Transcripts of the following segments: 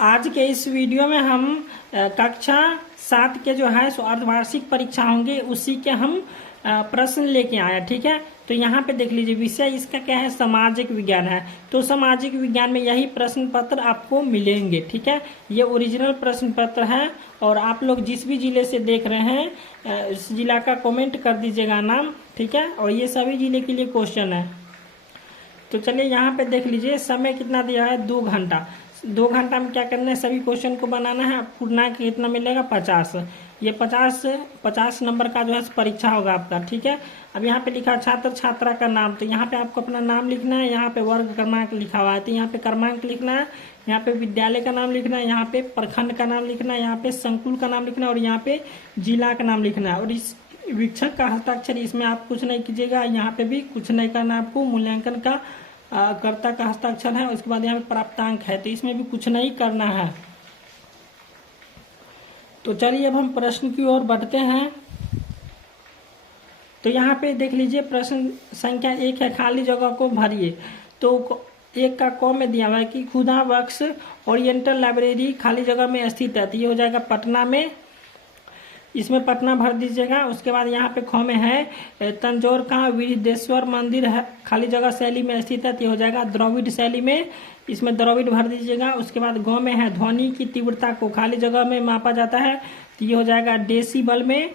आज के इस वीडियो में हम कक्षा 7 के जो है अर्धवार्षिक परीक्षा होंगे उसी के हम प्रश्न लेके आए। ठीक है, तो यहाँ पे देख लीजिए विषय इसका क्या है, सामाजिक विज्ञान है। तो सामाजिक विज्ञान में यही प्रश्न पत्र आपको मिलेंगे। ठीक है, ये ओरिजिनल प्रश्न पत्र है और आप लोग जिस भी जिले से देख रहे हैं उस जिला का कमेंट कर दीजिएगा नाम। ठीक है, और ये सभी जिले के लिए क्वेश्चन है। तो चलिए यहाँ पे देख लीजिए, समय कितना दिया है, 2 घंटा। 2 घंटा में क्या करना है, सभी क्वेश्चन को बनाना है। पूर्णांक कितना मिलेगा, 50। ये 50 नंबर का जो है परीक्षा होगा आपका। ठीक है, अब यहाँ पे लिखा छात्र छात्रा का नाम, तो यहाँ पे आपको अपना नाम लिखना है। यहाँ पे वर्ग क्रमांक लिखा हुआ है तो यहाँ पे क्रमांक लिखना है। यहाँ पे विद्यालय का नाम लिखना है, यहाँ पे प्रखंड का नाम लिखना है, यहाँ पे संकुल का नाम लिखना है और यहाँ पे जिला का नाम लिखना है। और इस वीक्षक का हस्ताक्षर, इसमें आप कुछ नहीं कीजिएगा, यहाँ पे भी कुछ नहीं करना आपको। मूल्यांकन का कर्ता का हस्ताक्षर है। उसके बाद यहाँ पे प्राप्तांक है तो इसमें भी कुछ नहीं करना है। तो चलिए अब हम प्रश्न की ओर बढ़ते हैं। तो यहाँ पे देख लीजिए प्रश्न संख्या 1 है, खाली जगह को भरिए। तो 1 का क में दिया हुआ है कि खुदा बख्श ओरिएंटल लाइब्रेरी खाली जगह में स्थित है, तो ये हो जाएगा पटना में। इसमें पटना भर दीजिएगा। उसके बाद यहाँ पे ख में है तंजौर का विदेश्वर मंदिर है, खाली जगह शैली में स्थित है, तो हो जाएगा द्रविड़ शैली में। इसमें द्रविड़ भर दीजिएगा। उसके बाद ग में है ध्वनि की तीव्रता को खाली जगह में मापा जाता है, तो ये हो जाएगा डेसिबल में।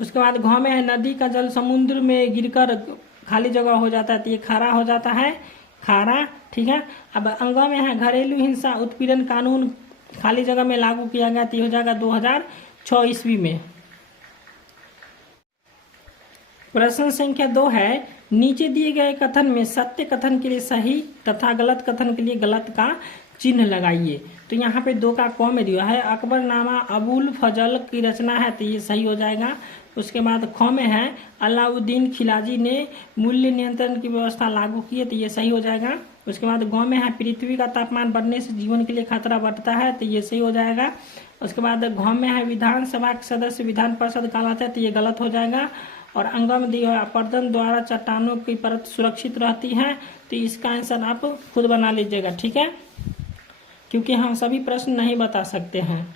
उसके बाद घ में है नदी का जल समुद्र में गिरकर खाली जगह हो जाता है, तो ये खारा हो जाता है, खारा। ठीक है, अब अंग में है घरेलू हिंसा उत्पीड़न कानून खाली जगह में लागू किया गया, तो हो जाएगा 2006 ईस्वी में। प्रश्न संख्या 2 है, नीचे दिए गए कथन में सत्य कथन के लिए सही तथा गलत कथन के लिए गलत का चिन्ह लगाइए। तो यहाँ पे 2 का क में दिया है अकबरनामा अबुल फजल की रचना है, तो ये सही हो जाएगा। उसके बाद ख में है अलाउद्दीन खिलजी ने मूल्य नियंत्रण की व्यवस्था लागू की है, तो ये सही हो जाएगा। उसके बाद ग में है पृथ्वी का तापमान बढ़ने से जीवन के लिए खतरा बढ़ता है, तो ये सही हो जाएगा। उसके बाद घ में है विधानसभा के सदस्य विधान परिषद कहलाते हैं, तो ये गलत हो जाएगा। और अंग में दिया है अपर्दन द्वारा चट्टानों की परत सुरक्षित रहती है, तो इसका आंसर आप खुद बना लीजिएगा। ठीक है, क्योंकि हम सभी प्रश्न नहीं बता सकते हैं।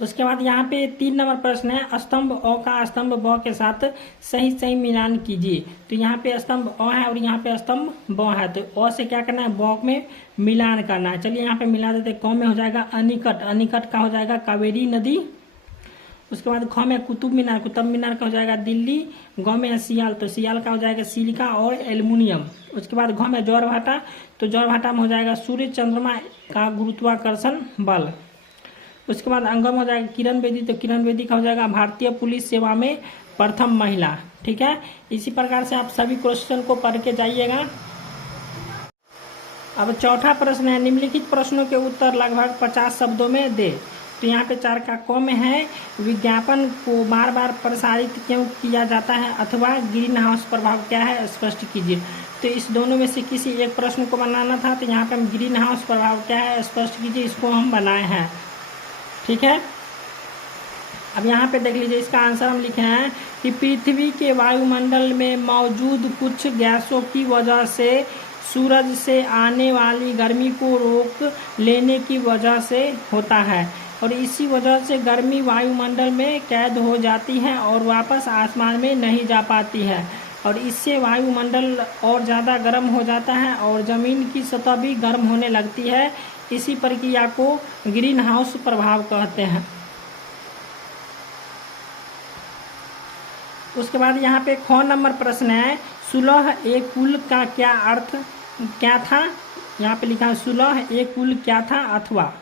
उसके बाद यहाँ पे 3 नंबर प्रश्न है, स्तंभ अ का स्तंभ ब के साथ सही सही मिलान कीजिए। तो यहाँ पे स्तंभ अ है और यहाँ पे स्तंभ ब है, तो अ से क्या करना है, ब में मिलान करना है। चलिए यहाँ पे मिला देते, क में हो जाएगा अनिकट, अनिकट का हो जाएगा कावेरी नदी। उसके बाद ख में कुतुब मीनार, कुतुब मीनार का हो जाएगा दिल्ली। ग में है सियाल, तो सियाल का हो जाएगा सिलिका और एल्युमिनियम। उसके बाद घ में ज्वारभाटा, तो ज्वारभाटा में हो जाएगा सूर्य चंद्रमा का गुरुत्वाकर्षण बल। उसके बाद अंग में हो जाएगा किरण बेदी, तो किरण बेदी का हो जाएगा भारतीय पुलिस सेवा में प्रथम महिला। ठीक है, इसी प्रकार से आप सभी क्वेश्चन को पढ़ के जाइएगा। अब चौथा प्रश्न है, निम्नलिखित प्रश्नों के उत्तर लगभग 50 शब्दों में दे। तो यहाँ पे 4 का क में है विज्ञापन को बार बार प्रसारित क्यों किया जाता है अथवा ग्रीन हाउस प्रभाव क्या है स्पष्ट कीजिए। तो इस दोनों में से किसी एक प्रश्न को बनाना था, तो यहाँ पे हम ग्रीन हाउस प्रभाव क्या है स्पष्ट कीजिए, इसको हम बनाए हैं। ठीक है, अब यहाँ पे देख लीजिए, इसका आंसर हम लिखे हैं कि पृथ्वी के वायुमंडल में मौजूद कुछ गैसों की वजह से सूरज से आने वाली गर्मी को रोक लेने की वजह से होता है और इसी वजह से गर्मी वायुमंडल में कैद हो जाती है और वापस आसमान में नहीं जा पाती है और इससे वायुमंडल और ज़्यादा गर्म हो जाता है और ज़मीन की सतह भी गर्म होने लगती है। इसी प्रक्रिया को ग्रीन हाउस प्रभाव कहते हैं। उसके बाद यहाँ पे ख नंबर प्रश्न है, सुलह ए कुल का क्या अर्थ क्या था। यहाँ पे लिखा है सुलह ए कुल क्या था अथवा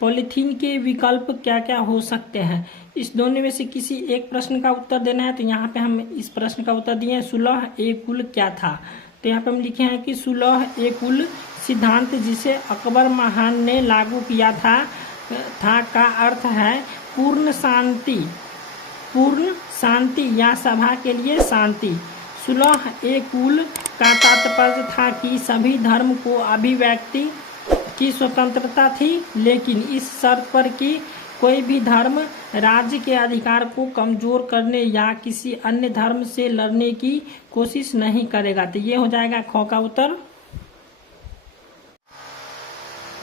पॉलीथीन के विकल्प क्या क्या हो सकते हैं। इस दोनों में से किसी एक प्रश्न का उत्तर देना है। तो यहाँ पे हम इस प्रश्न का उत्तर दिए सुलह ए कुल क्या था। तो यहाँ पे हम लिखे हैं कि सुलह ए कुल सिद्धांत जिसे अकबर महान ने लागू किया था का अर्थ है पूर्ण शांति या सभा के लिए शांति। सुलह ए कुल का तात्पर्य था कि सभी धर्म को अभिव्यक्ति की स्वतंत्रता थी, लेकिन इस शर्त पर कि कोई भी धर्म राज्य के अधिकार को कमजोर करने या किसी अन्य धर्म से लड़ने की कोशिश नहीं करेगा। तो ये हो जाएगा ख का उत्तर।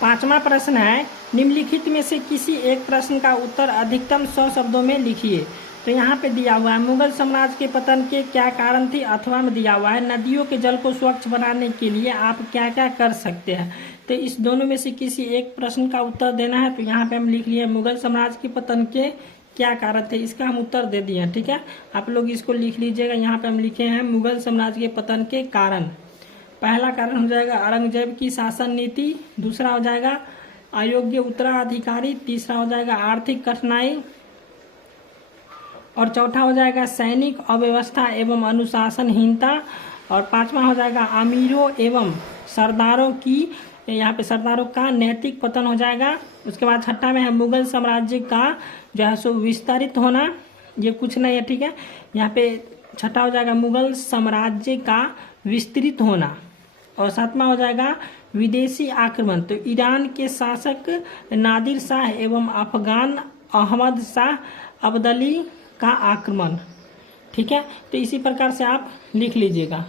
5वां प्रश्न है, निम्नलिखित में से किसी एक प्रश्न का उत्तर अधिकतम 100 शब्दों में लिखिए। तो यहाँ पे दिया हुआ है मुगल साम्राज्य के पतन के क्या कारण थे, अथवा में दिया हुआ है नदियों के जल को स्वच्छ बनाने के लिए आप क्या क्या कर सकते हैं। तो इस दोनों में से किसी एक प्रश्न का उत्तर देना है। तो यहाँ पे हम लिख लिए मुगल साम्राज्य के पतन के क्या कारण थे, इसका हम उत्तर दे दिए। ठीक है, आप लोग इसको लिख लीजिएगा। यहाँ पे हम लिखे हैं मुगल साम्राज्य के पतन के कारण। पहला कारण हो जाएगा औरंगजेब की शासन नीति, दूसरा हो जाएगा अयोग्य उत्तराधिकारी, तीसरा हो जाएगा आर्थिक कठिनाई, और चौथा हो जाएगा सैनिक अव्यवस्था एवं अनुशासनहीनता, और 5वां हो जाएगा अमीरों एवं सरदारों की, यहाँ पे सरदारों का नैतिक पतन हो जाएगा। उसके बाद 6ठा में है मुगल साम्राज्य का जो है सो विस्तारित होना, ये कुछ नहीं है। ठीक है, यहाँ पे 6ठा हो जाएगा मुगल साम्राज्य का विस्तृत होना, और 7वां हो जाएगा विदेशी आक्रमण। तो ईरान के शासक नादिर शाह एवं अफगान अहमद शाह अब्दाली का आक्रमण। ठीक है, तो इसी प्रकार से आप लिख लीजिएगा।